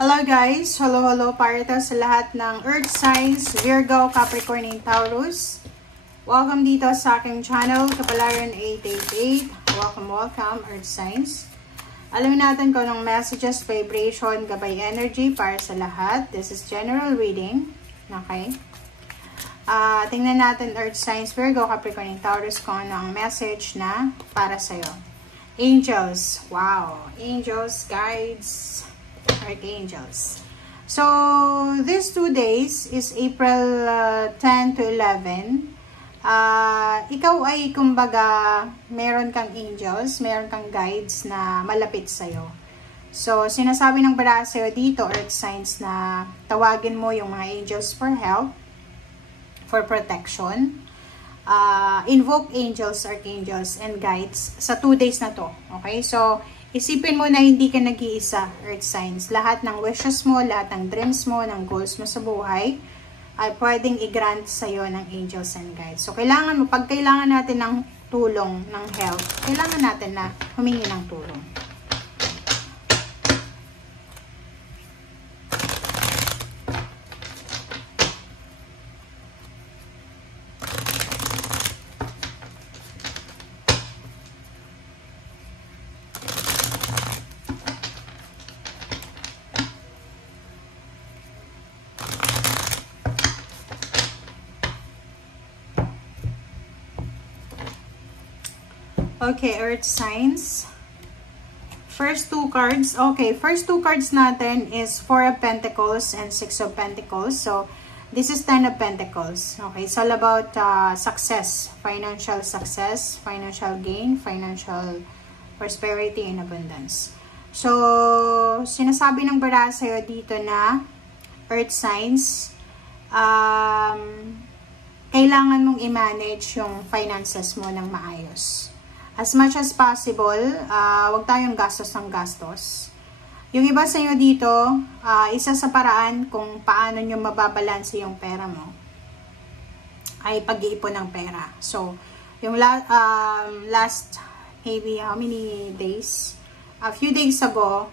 Hello guys! Hello para ito sa lahat ng Earth signs, Virgo, Capricorn, and Taurus. Welcome dito sa aking channel, Kapalaran 888. Welcome Earth signs. Alamin natin kung anong messages, vibration, gabay energy para sa lahat. This is general reading. Okay? Tingnan natin Earth signs, Virgo, Capricorn, and Taurus kung ano ang message na para sa'yo. Angels. Wow! Angels, guides, archangels. So, these 2 days is April 10 to 11. Ikaw ay kumbaga meron kang angels, meron kang guides na malapit sa'yo. So, sinasabi ng bala sa'yo dito, Earth signs, na tawagin mo yung mga angels for help, for protection. Invoke angels, archangels, and guides sa 2 days na to. Okay? So, isipin mo na hindi ka nag-iisa, Earth signs. Lahat ng wishes mo, lahat ng dreams mo, ng goals mo sa buhay, ay pwedeng i-grant sa'yo ng angels and guides. So, kailangan mo, pag kailangan natin ng tulong, ng help, kailangan natin na humingi ng tulong. Okay, Earth signs. First 2 cards. Okay, first 2 cards natin is 4 of Pentacles and 6 of Pentacles. So, this is 10 of Pentacles. Okay, it's all about success, financial gain, financial prosperity, and abundance. So, sinasabi ng bara sa'yo dito na Earth signs, kailangan mong i-manage yung finances mo ng maayos. As much as possible, wag tayong gastos ng gastos. Yung iba sa inyo dito, isa sa paraan kung paano nyo mababalanse yung pera mo ay pag-iipon ng pera. So, yung last maybe how many days? A few days ago,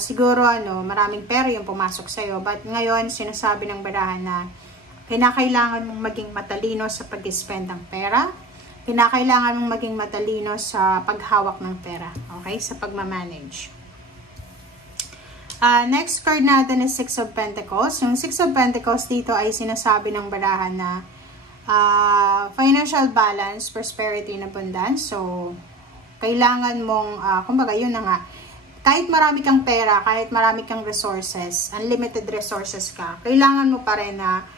siguro maraming pera yung pumasok sa'yo. But ngayon, sinasabi ng barahan na kinakailangan mong maging matalino sa pag-spend ng pera. Kinakailangan mong maging matalino sa paghawak ng pera. Okay? Sa pagmamanage. Next card natin is 6 of Pentacles. Yung 6 of Pentacles dito ay sinasabi ng barahan na financial balance, prosperity, and abundance. So, kailangan mong, kumbaga yun na nga, kahit marami kang pera, kahit marami kang resources, unlimited resources ka, kailangan mo pa rin na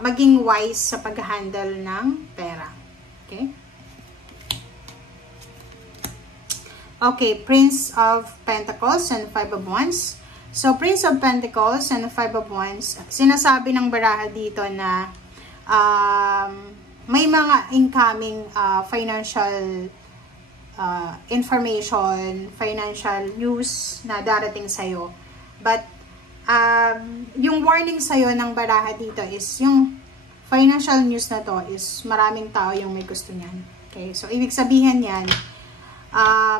maging wise sa pag-handle ng pera. Okay? Okay, Prince of Pentacles and 5 of Wands. So, Prince of Pentacles and 5 of Wands, sinasabi ng baraha dito na may mga incoming financial information, financial news na darating sa'yo. But, yung warning sa'yo ng baraha dito is yung financial news na to is maraming tao yung may gusto niyan. Okay? So, ibig sabihin yan,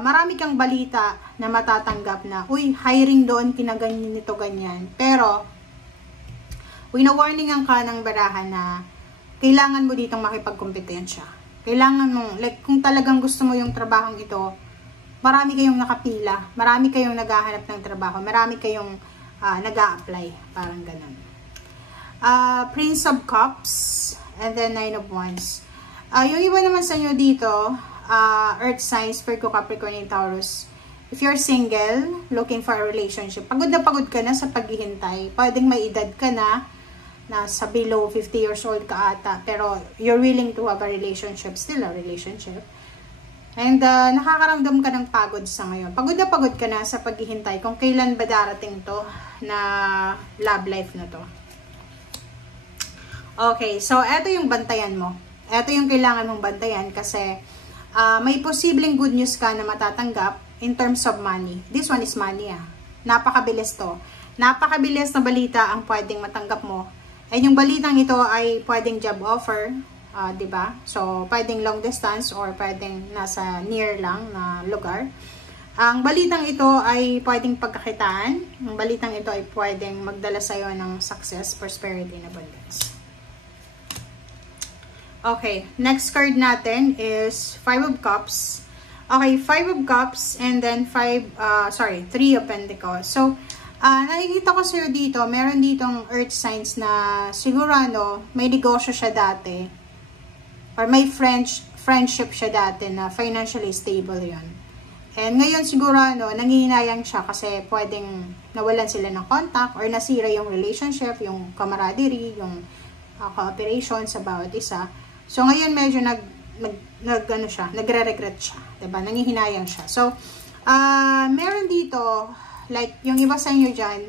marami kang balita na matatanggap na, uy, hiring doon, kinaganyan nito, ganyan. Pero, wina-warningan ka ng barahan na kailangan mo ditong makipagkompetensya. Kailangan mo, like, kung talagang gusto mo yung trabahong ito, marami kayong nakapila, marami kayong naghahanap ng trabaho, marami kayong nag-a-apply, parang ganun. Prince of Cups and then 9 of Wands. Yung iba naman sa inyo dito, Earth signs, Virgo, Capricorn, and Taurus. If you're single, looking for a relationship, pagod ka na sa paghihintay. Pwedeng may edad ka na, nasa below 50 years old ka ata, pero you're willing to have a relationship, still a relationship. And nakakaramdam ka ng pagod sa ngayon. Pagod ka na sa paghihintay kung kailan ba darating to na love life na to. Okay, so eto yung bantayan mo. Eto yung kailangan mong bantayan kasi may posibleng good news ka na matatanggap in terms of money. This one is money. Napakabilis to. Napakabilis na balita ang pwedeng matanggap mo. And yung balitang ito ay pwedeng job offer, 'di ba? So, pwedeng long distance or pwedeng nasa near lang na lugar. Ang balitang ito ay pwedeng pagkakitaan. Ang balitang ito ay pwedeng magdala sa'yo ng success, prosperity, and abundance. Okay, next card natin is 5 of Cups. Okay, 5 of Cups and then 3 of Pentacles. So, nakikita ko sa'yo dito, meron ditong earth signs na siguro may negosyo siya dati. Or may friendship siya dati na financially stable yon. And ngayon siguro nangihinayang siya kasi pwedeng nawalan sila ng contact or nasira yung relationship, yung camaraderie, yung cooperation sa bawat isa. So ngayon medyo nagre-regret siya, 'di ba? Nangihinayang siya. So meron dito like yung iba sa inyo diyan,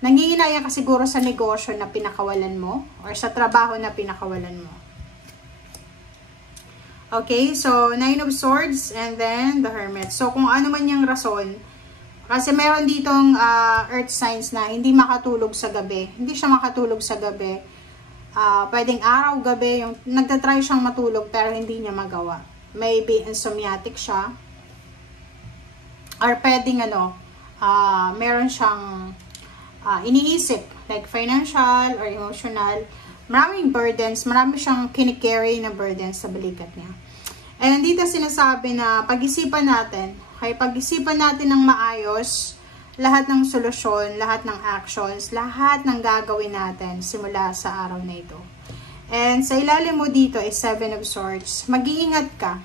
nangihinayang ka siguro sa negosyo na pinakawalan mo or sa trabaho na pinakawalan mo. Okay, so 9 of Swords and then the Hermit. So kung ano man yung rason, kasi meron ditong earth signs na hindi makatulog sa gabi. Hindi siya makatulog sa gabi. Pwedeng araw, gabi, yung nagtatry siyang matulog pero hindi niya magawa. Maybe insomniatic siya. Or pwedeng meron siyang iniisip, like financial or emotional. Maraming burdens, marami siyang kinikarry na burdens sa balikat niya. And nandito sinasabi na pag-isipan natin, kaya pag-isipan natin ng maayos, lahat ng solusyon, lahat ng actions, lahat ng gagawin natin simula sa araw na ito. And sa ilalim mo dito is 7 of Swords. Mag-iingat ka.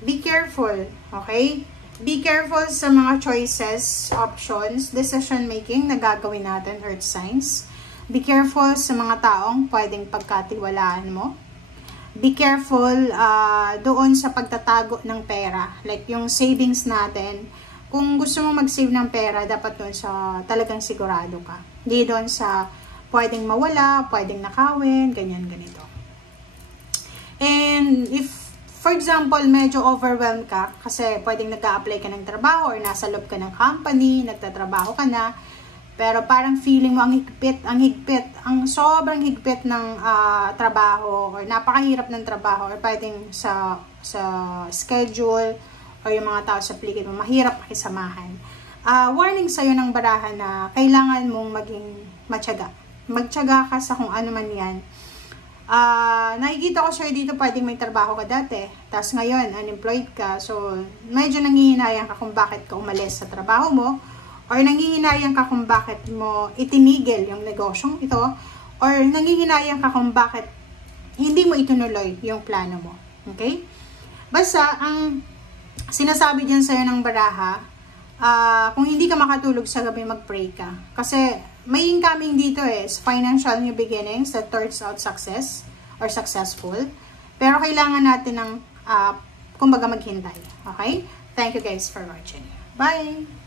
Be careful, okay? Be careful sa mga choices, options, decision making na gagawin natin, earth signs. Be careful sa mga taong pwedeng pagkatiwalaan mo. Be careful doon sa pagtatago ng pera. Like yung savings natin. Kung gusto mo mag-save ng pera, dapat doon sa talagang sigurado ka. Hindi doon sa pwedeng mawala, pwedeng nakawin, ganyan, ganito. And if, for example, medyo overwhelmed ka kasi pwedeng nag-a-apply ka ng trabaho or nasa loob ka ng company, nagtatrabaho ka na, pero parang feeling mo ang sobrang higpit ng trabaho or napakahirap ng trabaho or pwedeng sa schedule o yung mga tao sa paligid mo, mahirap pakisamahan. Warning sa'yo ng barahan na kailangan mong maging matyaga. Magtyaga ka sa kung ano man yan. Nakikita ko sa'yo dito, pwedeng may trabaho ka dati, tapos ngayon, unemployed ka, so medyo nangihinayang ka kung bakit ka umalis sa trabaho mo, or nangihinayang ka kung bakit mo itinigil yung negosyong ito, or nangihinayang ka kung bakit hindi mo itunuloy yung plano mo. Okay? Basta, ang sinasabi dyan sa'yo ng baraha, kung hindi ka makatulog sa gabi, mag-pray ka. Kasi, may incoming dito financial new beginnings that turns out success or successful. Pero kailangan natin ng, kumbaga, maghintay. Okay? Thank you guys for watching. Bye!